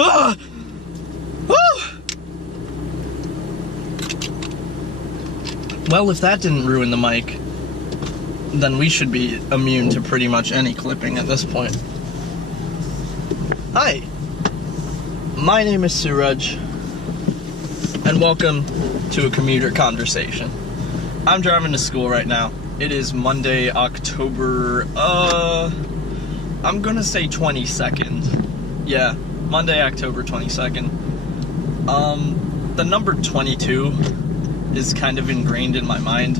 Ah! Woo! Well, if that didn't ruin the mic, then we should be immune to pretty much any clipping at this point. Hi, my name is Suraj, and welcome to a commuter conversation. I'm driving to school right now. It is Monday, October, I'm gonna say 22nd. Yeah, Monday, October 22nd. The number 22 is kind of ingrained in my mind.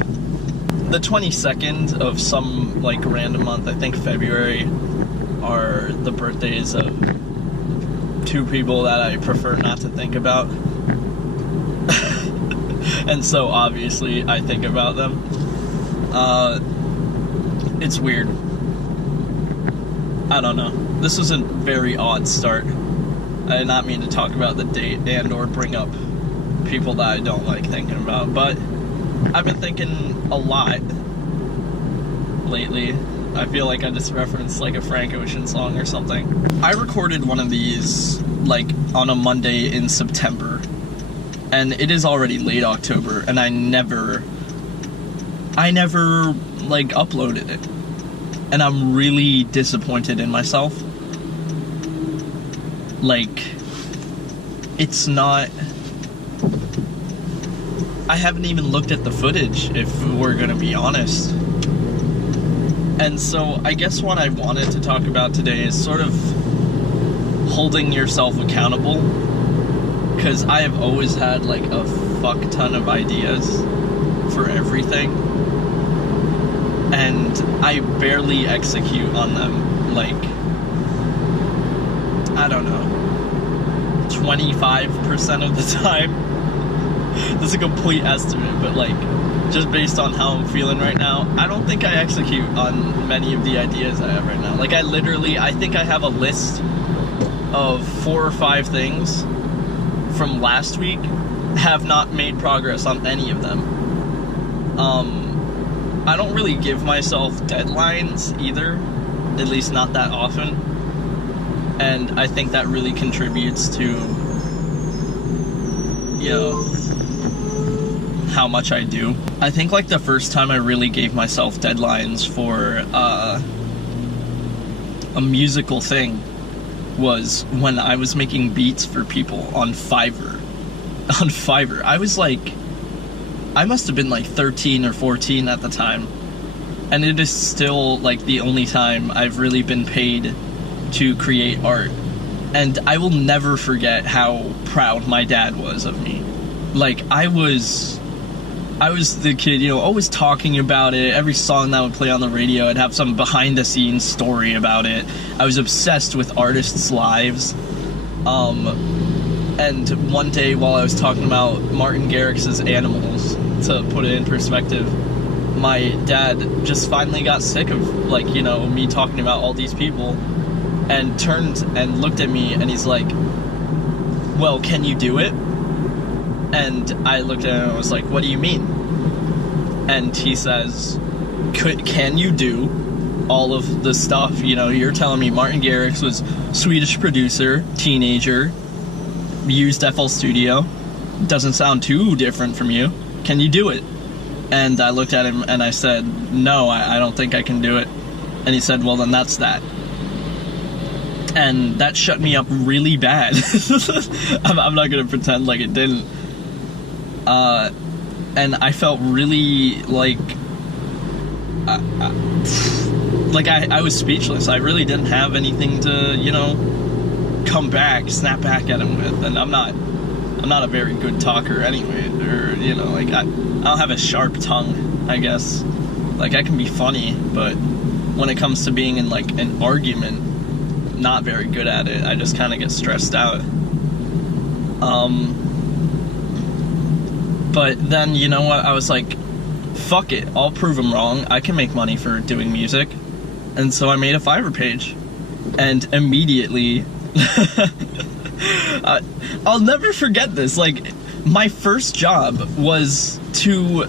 The 22nd of some, like, random month, I think February, are the birthdays of two people that I prefer not to think about. And so, obviously, I think about them. It's weird. I don't know. This was a very odd start. I did not mean to talk about the date and or bring up people that I don't like thinking about, but I've been thinking a lot lately. I feel like I just referenced like a Frank Ocean song or something. I recorded one of these like on a Monday in September, and it is already late October, and I never like uploaded it, and I'm really disappointed in myself. Like, it's not, I haven't even looked at the footage, if we're gonna be honest. And so I guess what I wanted to talk about today is sort of holding yourself accountable, because I have always had like a fuck ton of ideas for everything, and I barely execute on them, like, I don't know, 25% of the time. That's a complete estimate, but like, just based on how I'm feeling right now, I don't think I execute on many of the ideas I have right now. Like, I think I have a list of 4 or 5 things from last week, have not made progress on any of them. I don't really give myself deadlines either, at least not that often. And I think that really contributes to, you know, how much I do. I think like the first time I really gave myself deadlines for a musical thing was when I was making beats for people on Fiverr. On Fiverr. I was like, I must have been like 13 or 14 at the time. And it is still like the only time I've really been paid to create art. And I will never forget how proud my dad was of me. Like, I was the kid, you know, always talking about it. Every song that would play on the radio, I'd have some behind the scenes story about it. I was obsessed with artists' lives. And one day while I was talking about Martin Garrix's Animals, to put it in perspective, my dad just finally got sick of, like, you know, me talking about all these people, and turned and looked at me, and he's like, well, can you do it? And I looked at him and I was like, what do you mean? And he says, can you do all of the stuff? You know, you're telling me Martin Garrix was Swedish producer, teenager, used FL Studio, doesn't sound too different from you. Can you do it? And I looked at him and I said, no, I don't think I can do it. And he said, well, then that's that. And that shut me up really bad. I'm not gonna pretend like it didn't. And I felt really like I was speechless. I really didn't have anything to, you know, snap back at him with. And I'm not a very good talker anyway, or, you know, like, I don't have a sharp tongue, I guess. Like, I can be funny, but when it comes to being in, like, an argument, not very good at it. I just kind of get stressed out. But then, you know what, I was like, fuck it, I'll prove them wrong. I can make money for doing music. And so I made a Fiverr page. And immediately, I'll never forget this. Like, my first job was to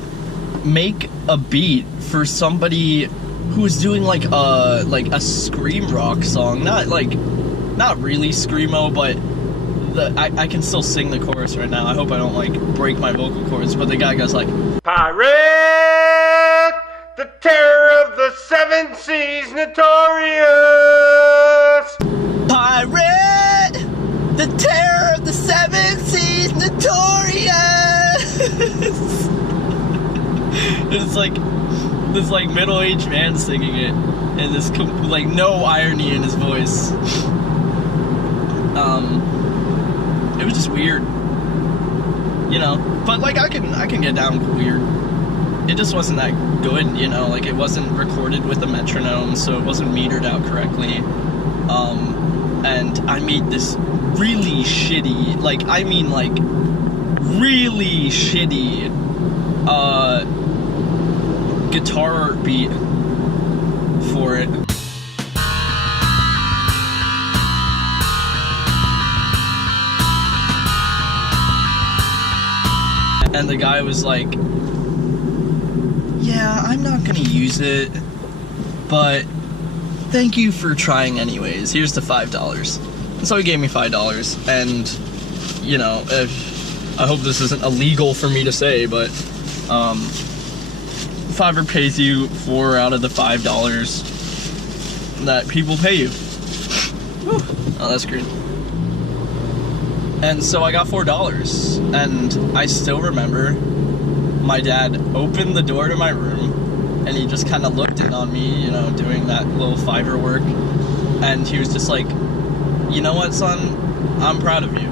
make a beat for somebody who was doing like a scream rock song. Not really screamo, but I can still sing the chorus right now. I hope I don't like break my vocal cords, but the guy goes like, Pirate, the terror of the seven seas, notorious. Pirate, the terror of the seven seas, notorious. It's like this like middle-aged man singing it, and this like no irony in his voice. It was just weird, you know. But like I can get down with weird. It just wasn't that good, you know. Like it wasn't recorded with a metronome, so it wasn't metered out correctly. And I made this really shitty, like I mean like really shitty guitar beat for it. And the guy was like, yeah, I'm not gonna use it, but thank you for trying anyways. Here's the $5. And so he gave me $5, and, you know, I hope this isn't illegal for me to say, but, Fiverr pays you $4 out of the $5 that people pay you. Whew. Oh, that's great. And so I got $4, and I still remember my dad opened the door to my room, and he just kind of looked in on me, you know, doing that little Fiverr work, and he was just like, you know what, son, I'm proud of you.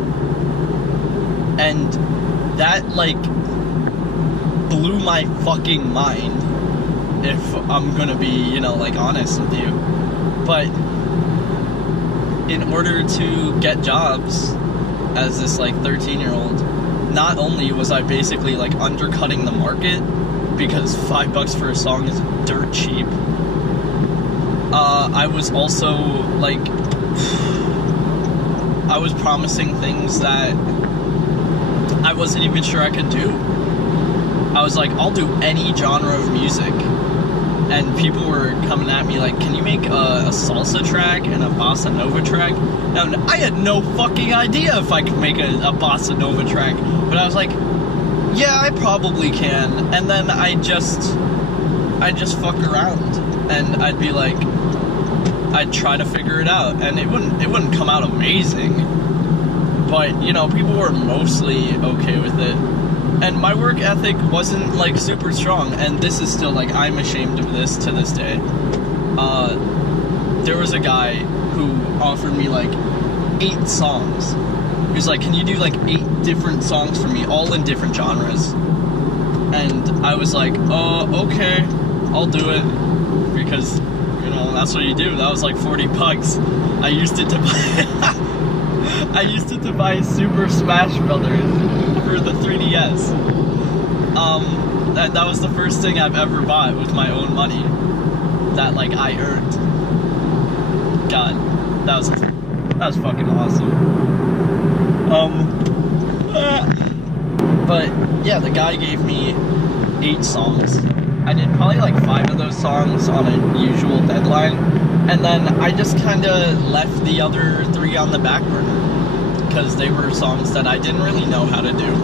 And that, like, blew my fucking mind, if I'm gonna be, you know, like, honest with you. But in order to get jobs as this like 13-year-old, not only was I basically like undercutting the market because $5 for a song is dirt cheap, I was also like, I was promising things that I wasn't even sure I could do. I was like, I'll do any genre of music. And people were coming at me like, can you make a salsa track and a bossa nova track? And I had no fucking idea if I could make a bossa nova track. But I was like, yeah, I probably can. And then I'd just fuck around. And I'd be like, I'd try to figure it out. And it wouldn't come out amazing. But, you know, people were mostly okay with it. And my work ethic wasn't, like, super strong, and this is still, like, I'm ashamed of this to this day. There was a guy who offered me, like, 8 songs. He was like, can you do, like, 8 different songs for me, all in different genres? And I was like, okay, I'll do it, because, you know, that's what you do. That was, like, $40. I used it to buy... I used it to buy Super Smash Brothers for the 3DS. That was the first thing I've ever bought with my own money that like I earned. God, that was fucking awesome. But yeah, the guy gave me 8 songs. I did probably like 5 of those songs on a usual deadline, and then I just kind of left the other 3 on the back burner because they were songs that I didn't really know how to do,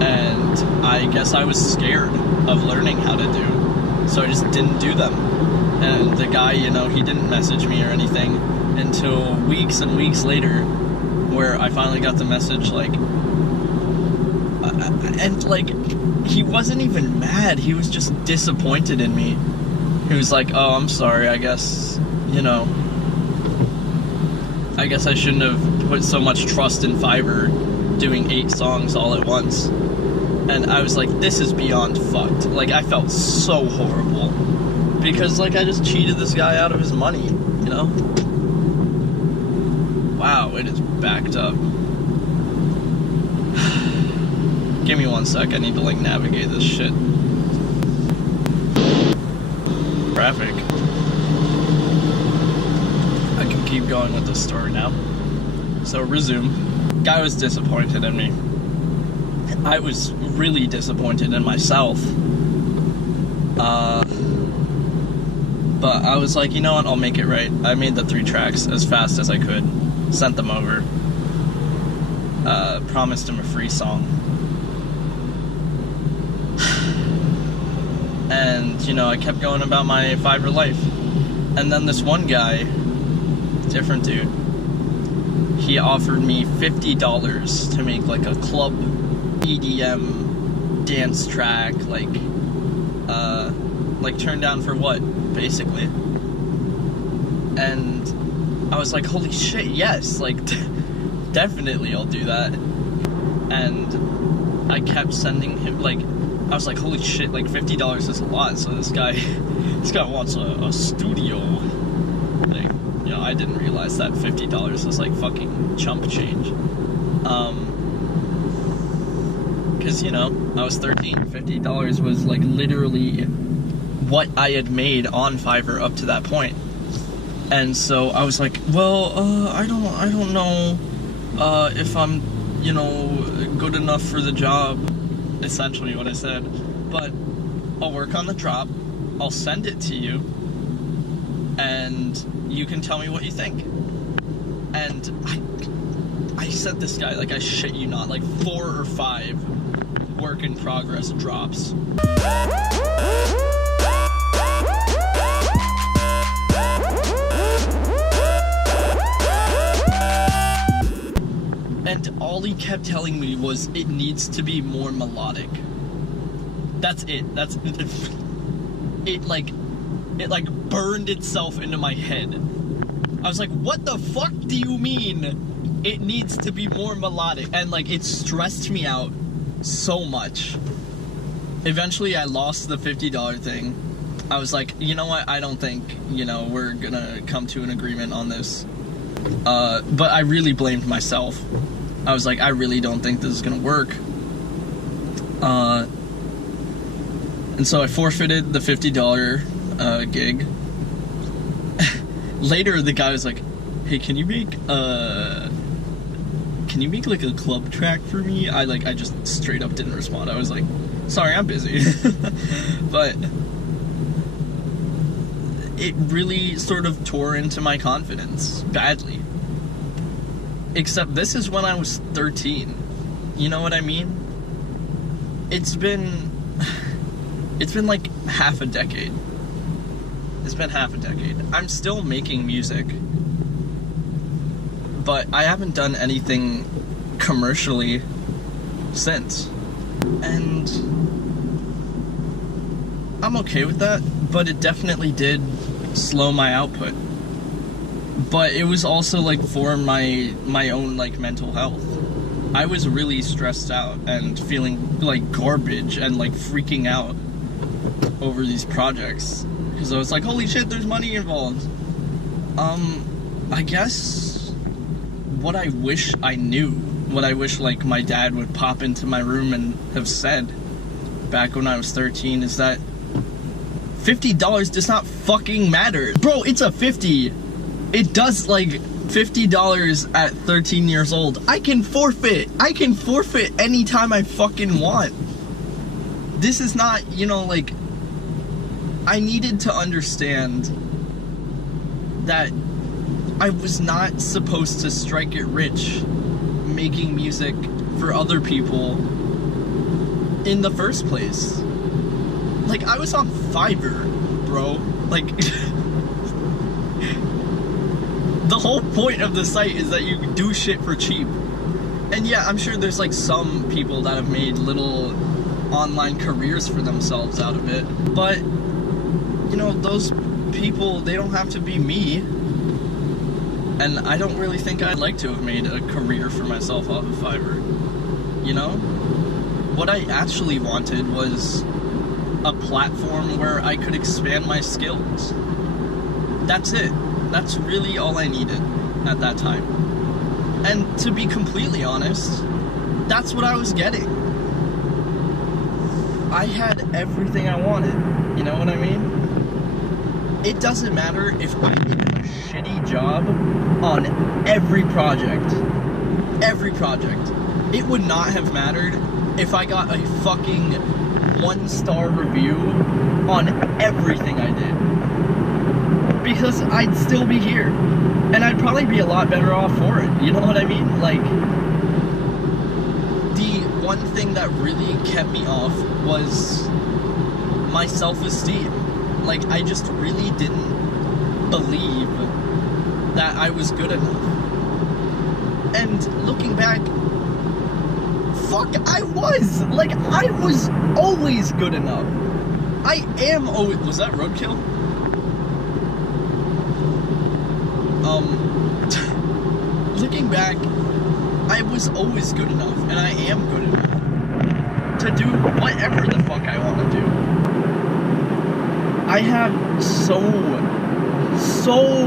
and I guess I was scared of learning how to do, so I just didn't do them. And the guy, you know, he didn't message me or anything until weeks and weeks later, where I finally got the message, like, and like, he wasn't even mad, he was just disappointed in me. He was like, oh, I'm sorry, I guess, you know, I guess I shouldn't have put so much trust in Fiverr doing 8 songs all at once. And I was like, this is beyond fucked. Like, I felt so horrible. Because, like, I just cheated this guy out of his money, you know? Wow, it is backed up. Give me 1 sec, I need to, like, navigate this shit. Traffic. I can keep going with the story now. So, resume. Guy was disappointed in me. I was really disappointed in myself. But I was like, you know what, I'll make it right. I made the 3 tracks as fast as I could, sent them over, promised him a free song. And, you know, I kept going about my Fiverr life. And then this one guy, different dude, he offered me $50 to make like a club EDM dance track, like turn down for what, basically. And I was like, holy shit, yes, like definitely I'll do that. And I kept sending him, like, I was like, holy shit, like $50 is a lot, so this guy wants a studio. Like, you know, I didn't realize that $50 was like fucking chump change. Cause, you know, I was 13, $50 was like literally what I had made on Fiverr up to that point. And so I was like, well, I don't know if I'm, you know, good enough for the job, essentially what I said, but I'll work on the drop, I'll send it to you, and you can tell me what you think. And I sent this guy, like, I shit you not, like 4 or 5 work in progress drops. And all he kept telling me was, it needs to be more melodic. That's it. It like burned itself into my head. I was like, what the fuck do you mean it needs to be more melodic? And like, it stressed me out so much. Eventually I lost the $50 thing. I was like, you know what, I don't think, you know, we're gonna come to an agreement on this. But I really blamed myself. I was like, I really don't think this is gonna work. And so I forfeited the $50 gig. Later, the guy was like, hey, can you make like a club track for me? I just straight up didn't respond. I was like, sorry, I'm busy. But it really sort of tore into my confidence badly. Except this is when I was 13. You know what I mean? It's been like half a decade. It's been half a decade. I'm still making music, but I haven't done anything commercially since. And I'm okay with that, but it definitely did slow my output. But it was also like for my own like mental health. I was really stressed out and feeling like garbage and like freaking out over these projects because I was like, holy shit, there's money involved. I guess what I wish I knew, what I wish like my dad would pop into my room and have said back when I was 13 is that $50 does not fucking matter. Bro, it's a 50. It does, like, $50 at 13 years old. I can forfeit anytime I fucking want. This is not, you know, like, I needed to understand that I was not supposed to strike it rich making music for other people in the first place. Like, I was on Fiverr, bro. Like, the whole point of the site is that you do shit for cheap. And yeah, I'm sure there's like some people that have made little online careers for themselves out of it. But, you know, those people, they don't have to be me. And I don't really think I'd like to have made a career for myself off of Fiverr. You know? What I actually wanted was a platform where I could expand my skills. That's it. That's really all I needed at that time. And to be completely honest, that's what I was getting. I had everything I wanted. You know what I mean? It doesn't matter if I did a shitty job on every project. Every project. It would not have mattered if I got a fucking 1-star review on everything I did. because I'd still be here. And I'd probably be a lot better off for it. You know what I mean? Like, the one thing that really kept me off was my self-esteem. Like, I just really didn't believe that I was good enough. And looking back, fuck, I was! Like, I was always good enough. I am always... Was that roadkill? Looking back, I was always good enough, and I am good enough to do whatever the fuck I want to do. I have so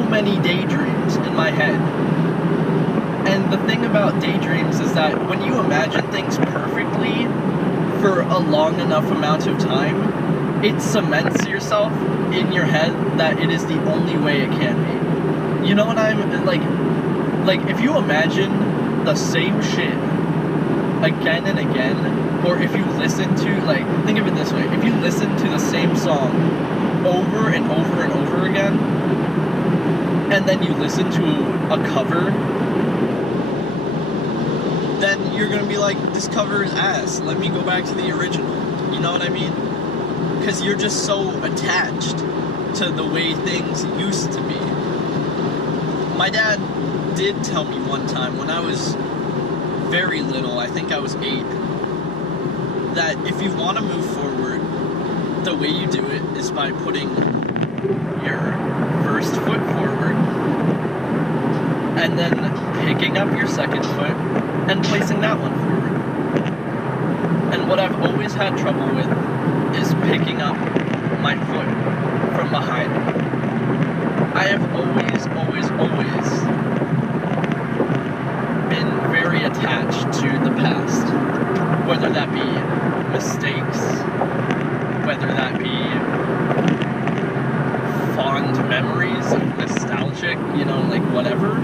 many daydreams in my head. And the thing about daydreams is that when you imagine things perfectly for a long enough amount of time, it cements yourself in your head that it is the only way it can be. You know what I'm, like if you imagine the same shit again and again, or if you listen to, like, think of it this way, if you listen to the same song over and over and over again, and then you listen to a cover, then you're gonna be like, this cover is ass, let me go back to the original. You know what I mean? Because you're just so attached to the way things used to be. My dad did tell me one time when I was very little, I think I was 8, that if you want to move forward, the way you do it is by putting your first foot forward and then picking up your second foot and placing that one forward. And what I've always had trouble with is picking up my foot from behind. I have always been very attached to the past, whether that be mistakes, whether that be fond memories of nostalgic, you know, like whatever.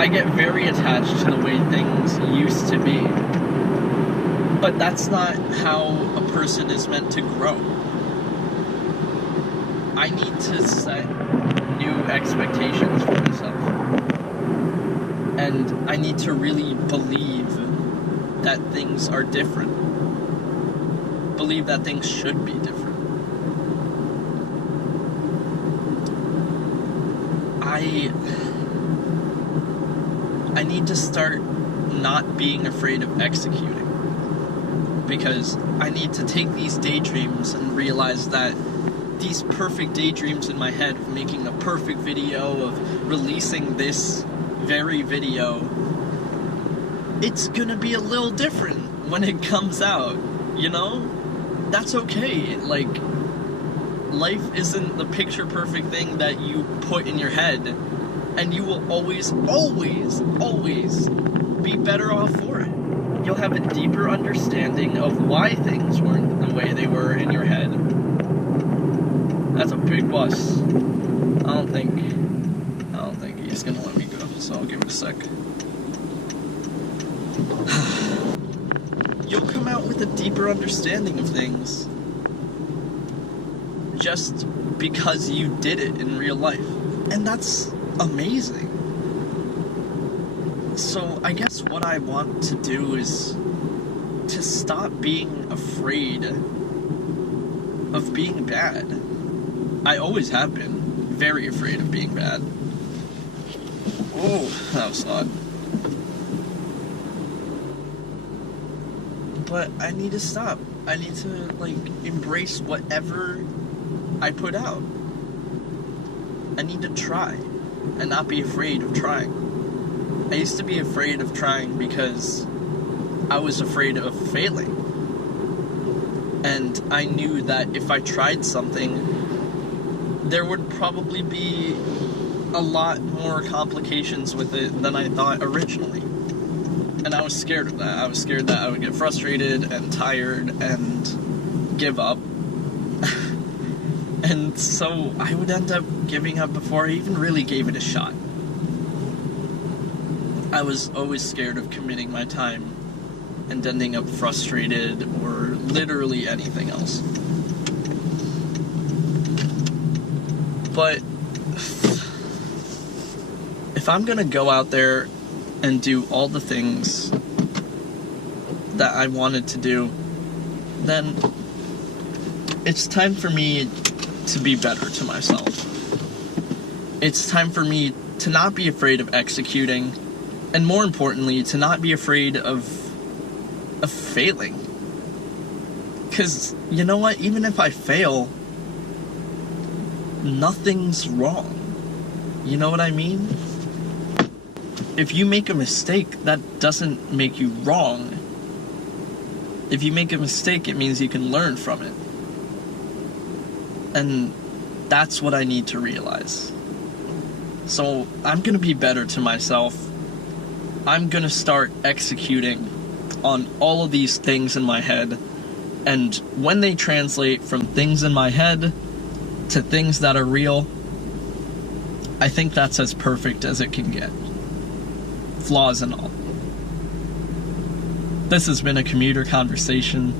I get very attached to the way things used to be. But that's not how a person is meant to grow. I need to set new expectations for myself. And I need to really believe that things are different. Believe that things should be different. I need to start not being afraid of executing. Because I need to take these daydreams and realize that these perfect daydreams in my head of making a perfect video, of releasing this very video, it's gonna be a little different when it comes out, you know? That's okay. Like, life isn't the picture perfect thing that you put in your head, and you will always be better off for it. You'll have a deeper understanding of why things weren't the way they were in your head. That's a big bus. I don't think he's gonna let me go, so I'll give it a sec. You'll come out with a deeper understanding of things just because you did it in real life. And that's amazing. So I guess what I want to do is to stop being afraid of being bad. I always have been very afraid of being bad. Oh, that was odd. But I need to stop. I need to, like, embrace whatever I put out. I need to try and not be afraid of trying. I used to be afraid of trying because I was afraid of failing. And I knew that if I tried something, there would probably be a lot more complications with it than I thought originally. And I was scared of that. I was scared that I would get frustrated and tired and give up. And so I would end up giving up before I even really gave it a shot. I was always scared of committing my time and ending up frustrated or literally anything else. But if I'm gonna go out there and do all the things that I wanted to do, then it's time for me to be better to myself. It's time for me to not be afraid of executing, and more importantly, to not be afraid of failing. Because, you know what, even if I fail, nothing's wrong. You know what I mean? If you make a mistake, that doesn't make you wrong. If you make a mistake, it means you can learn from it. And that's what I need to realize. So I'm gonna be better to myself. I'm gonna start executing on all of these things in my head. And when they translate from things in my head to things that are real, I think that's as perfect as it can get. Flaws and all. This has been a Commuter conversation.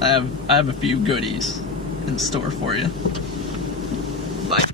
I have a few goodies in store for you. Bye.